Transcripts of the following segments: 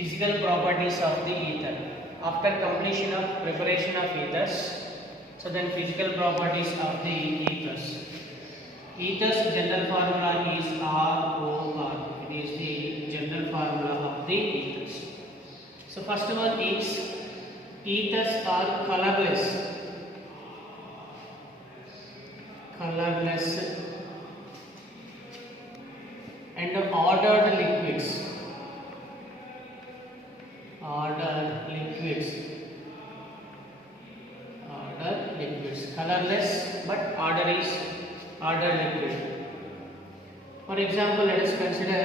Physical properties of the ether. After completion of preparation of ethers, so then physical properties of the ethers. Ethers general formula is ROR. It is the general formula of the ethers. So first one is ethers are colorless. Colorless and ordered liquids. Ordered liquids. Colorless but ordered liquid. For example, let us consider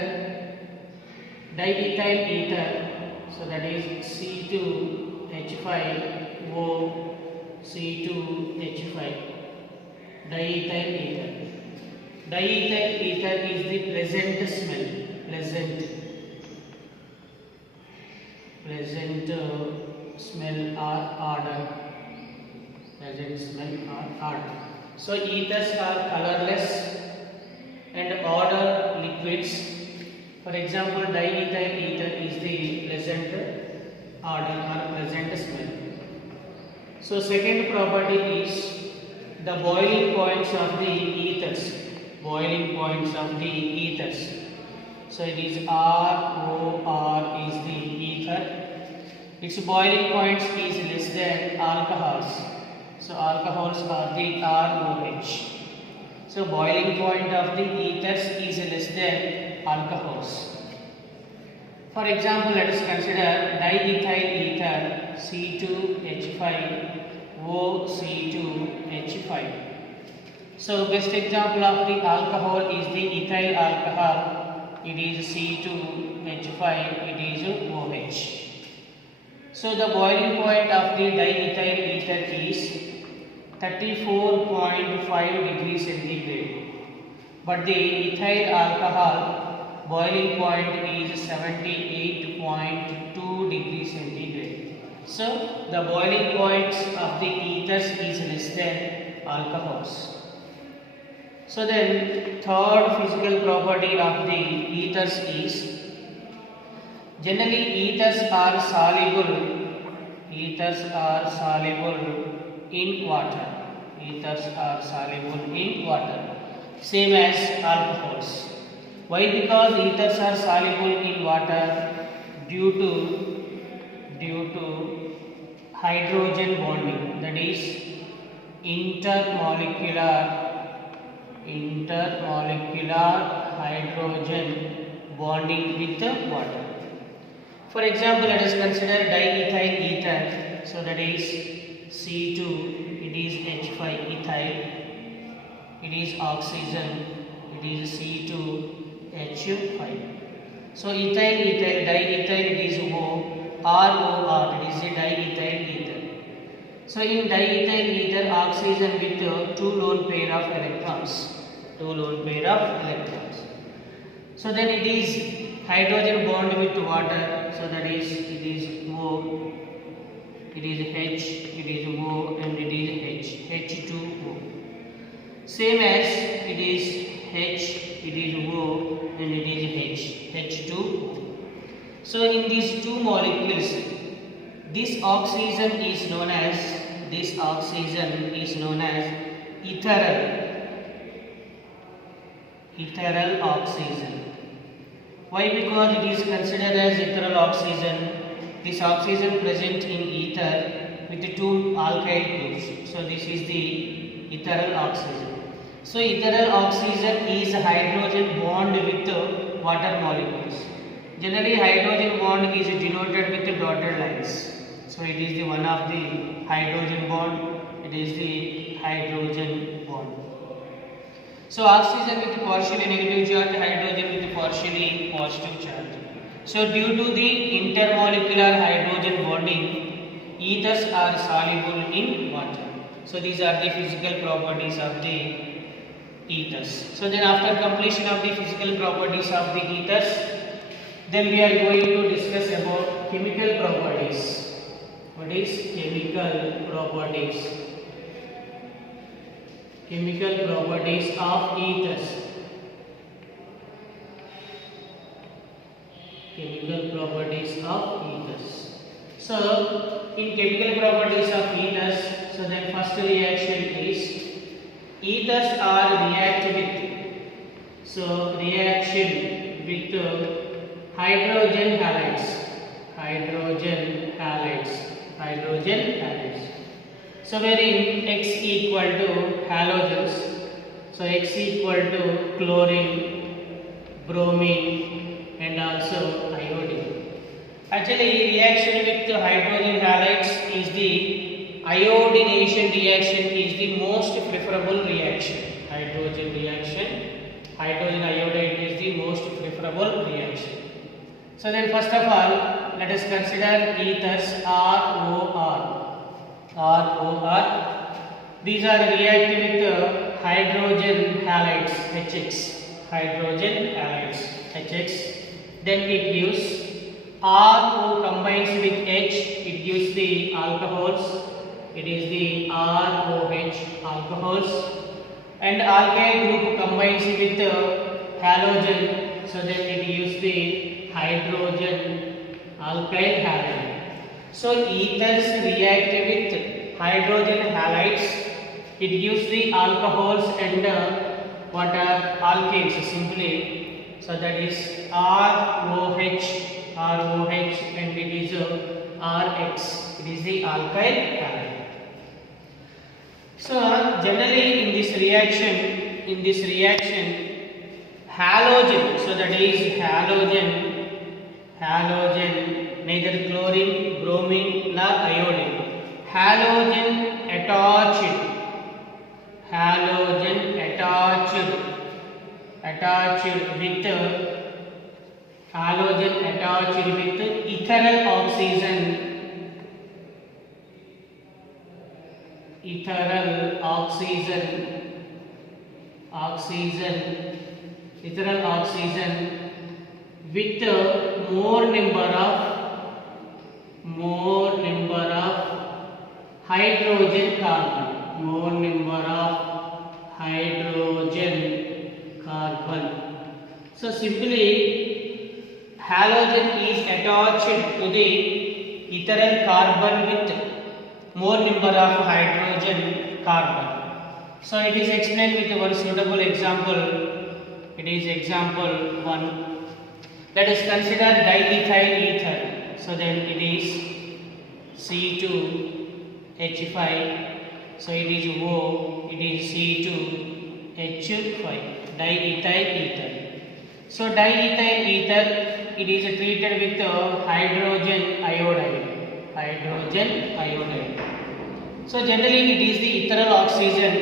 diethyl ether. So that is C2H5O C2H5. Diethyl ether. Diethyl ether is the pleasant smell. Pleasant smell or odor. Pleasant smell or odor. So ethers are colorless and odor liquids. For example, diethyl ether is the pleasant odor or pleasant smell. So second property is the boiling points of the ethers. Boiling points of the ethers. So it is ROR is the ether. Its boiling points is less than alcohols. So alcohols are the ROH. So boiling point of the ethers is less than alcohols. For example, let us consider diethyl ether C2H5O C2H5. So best example of the alcohol is the ethyl alcohol. It is C2H5. It is OH. So the boiling point of the diethyl ether is 34.5 degrees centigrade, but the ethyl alcohol boiling point is 78.2 degrees centigrade. So the boiling points of the ethers is less than alcohols. So then third physical property of the ethers is generally ethers are soluble. Ethers are soluble in water. Ethers are soluble in water, same as alcohols. Why? Because ethers are soluble in water due to hydrogen bonding, that is intermolecular hydrogen bonding with water. For example, let us consider diethyl ether. So that is C2, it is H5 ethyl, it is oxygen, it is C2H5. So ethyl, diethyl, it is O, ROR, it is a diethyl ether. So in diethyl ether, oxygen with two lone pair of electrons. So then it is hydrogen bond with water. So that is it is O, it is H, it is O, and it is H, H2O. Same as it is H, it is O, and it is H, H2O. So in these two molecules, this oxygen is known as ethereal oxygen. Why? Because it is considered as ethereal oxygen. This oxygen present in ether with two alkyl groups. So this is the ethereal oxygen. So ethereal oxygen is hydrogen bond with water molecules. Generally hydrogen bond is denoted with the dotted lines. So it is the one of the hydrogen bond. It is the hydrogen bond. So oxygen with partially negative charge, hydrogen with partially positive charge. So due to the intermolecular hydrogen bonding, ethers are soluble in water. So these are the physical properties of the ethers. So then after completion of the physical properties of the ethers, then we are going to discuss about chemical properties. What is chemical properties? Chemical properties of ethers. Chemical properties of ethers. So, in chemical properties of ethers, so then first reaction is ethers are react with. So, reaction with hydrogen halides. Hydrogen halides. Hydrogen halides. So, wherein X equal to halogens. So, X equal to chlorine, bromine, and also iodine. Actually, reaction with hydrogen halides is the iodination reaction is the most preferable reaction. Hydrogen reaction, hydrogen iodide is the most preferable reaction. So then first of all, let us consider ethers ROR. ROR. These are reacting with hydrogen halides HX. Hydrogen halides HX. Then it gives RO combines with H, it gives the alcohols. It is the ROH alcohols. And alkyl group combines with halogen, so then it gives the hydrogen alkyl halide. So ethers react with hydrogen halides. It gives the alcohols and what are alkanes simply. So that is ROH, and it is RX. It is the alkyl halide. So generally in this reaction, halogen. So that is halogen, neither chlorine, bromine, nor iodine. Halogen attached with ethereal oxygen with more number of hydrogen carbon. So simply halogen is attached to the ethereal carbon with more number of hydrogen carbon. So it is explained with one suitable example. It is example 1. Let us consider diethyl ether. So then it is C2H5. So it is O. It is C2H5. Diethyl ether. So diethyl ether, it is treated with hydrogen iodide. So generally it is the ethereal oxygen.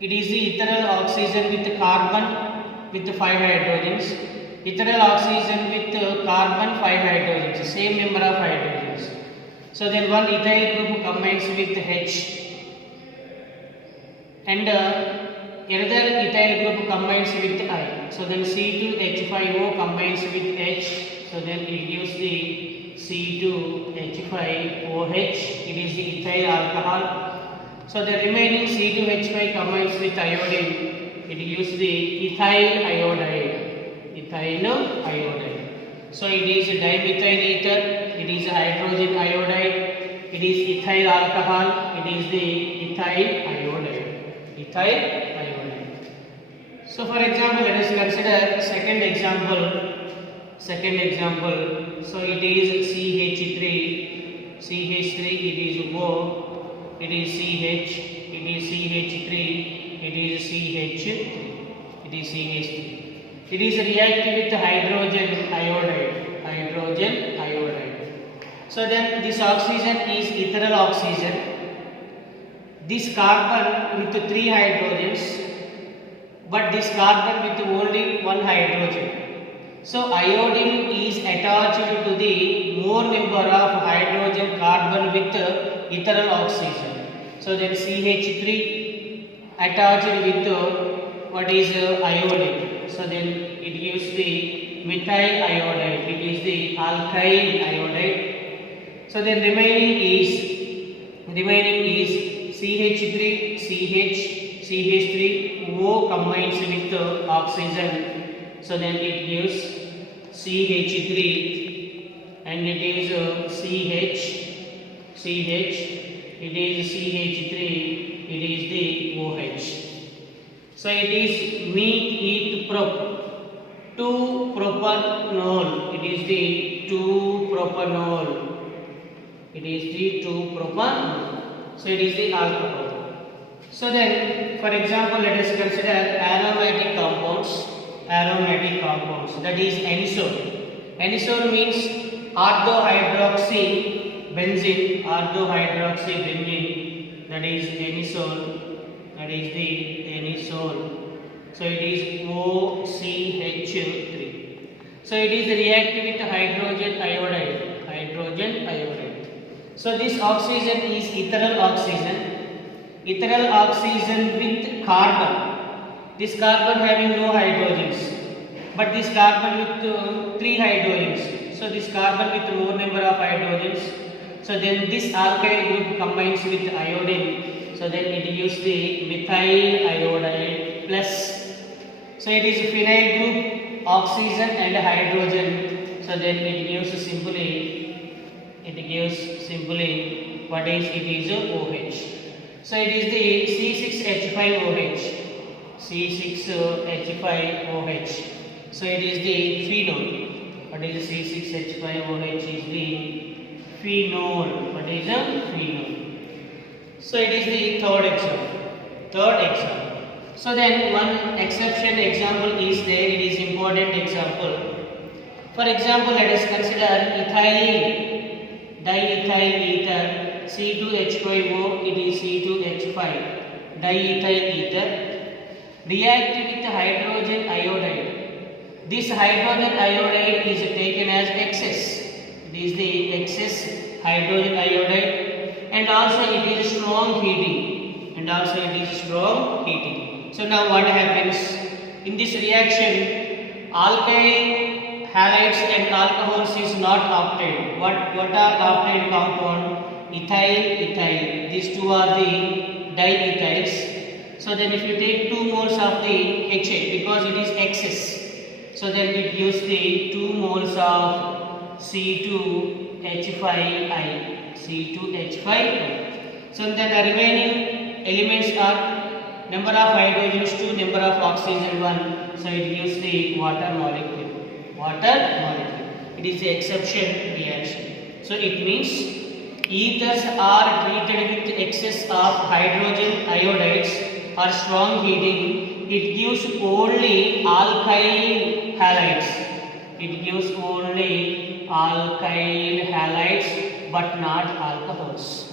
It is the ethereal oxygen with carbon with 5 hydrogens. Ethereal oxygen with carbon 5 hydrogens. Same number of hydrogens. So then one ethyl group combines with H. And another ethyl group combines with I. So then C2H5O combines with H. So then it gives the C2H5OH. It is the ethyl alcohol. So the remaining C2H5 combines with iodine. It gives the ethyl iodide. So it is dimethyl ether. It is hydrogen iodide. It is ethyl alcohol. It is the ethyl iodide. So for example, let us consider second example. So it is CH3. It is O. It is CH. It is CH3. It is CH. It is CH3. It is reacting with hydrogen iodide. So then this oxygen is ethereal oxygen. This carbon with 3 hydrogens, but this carbon with only 1 hydrogen. So iodine is attached to the more number of hydrogen carbon with ethereal oxygen. So then CH3 attached with what is iodine. So then it gives the methyl iodide. It is the alkyl iodide. So then remaining is CH3, CH3, O combines with oxygen. So then it gives CH3, and it is CH, it is CH3, it is the OH. So it is meet eat prop 2-propanol, it is the 2-propanol, it is the 2-propanol. So it is the alcohol. So then, for example, let us consider aromatic compounds. Aromatic compounds, that is anisole. Anisole means orthohydroxy benzene. Orthohydroxybenzene, that is anisole. That is the anisole. So it is OCH3. So it is reactive with hydrogen iodide. Hydrogen iodide. So this oxygen is ethereal oxygen. Ethereal oxygen with carbon. This carbon having no hydrogens, but this carbon with 3 hydrogens. So this carbon with more number of hydrogens. So then this alkyl group combines with iodine. So then it gives the methyl iodide plus. So it is phenyl group, oxygen and hydrogen. So then it gives simply what is it is OH. So it is the C6H5OH. C6H5OH. So it is the phenol. What is C6H5OH? Is the phenol. What is a phenol? So it is the third example. So then one exception example is there. It is important example. For example, let us consider ethylene diethyl ether C2H5O. It is C2H5 diethyl ether. React with hydrogen iodide. This hydrogen iodide is taken as excess. It is the excess hydrogen iodide, and also it is strong heating. So now what happens in this reaction? Alkyl halides and alcohols is not obtained. What are obtained compound? Ethyl. These two are the diethyls. So then if you take 2 moles of the HA, because it is excess, so then it gives the 2 moles of C2H5I. So then the remaining elements are number of hydrogens 2, number of oxygen 1. So it gives the water molecule. It is the exception reaction. So it means ethers are treated with excess of hydrogen iodides or strong heating. It gives only alkyl halides. But not alcohols.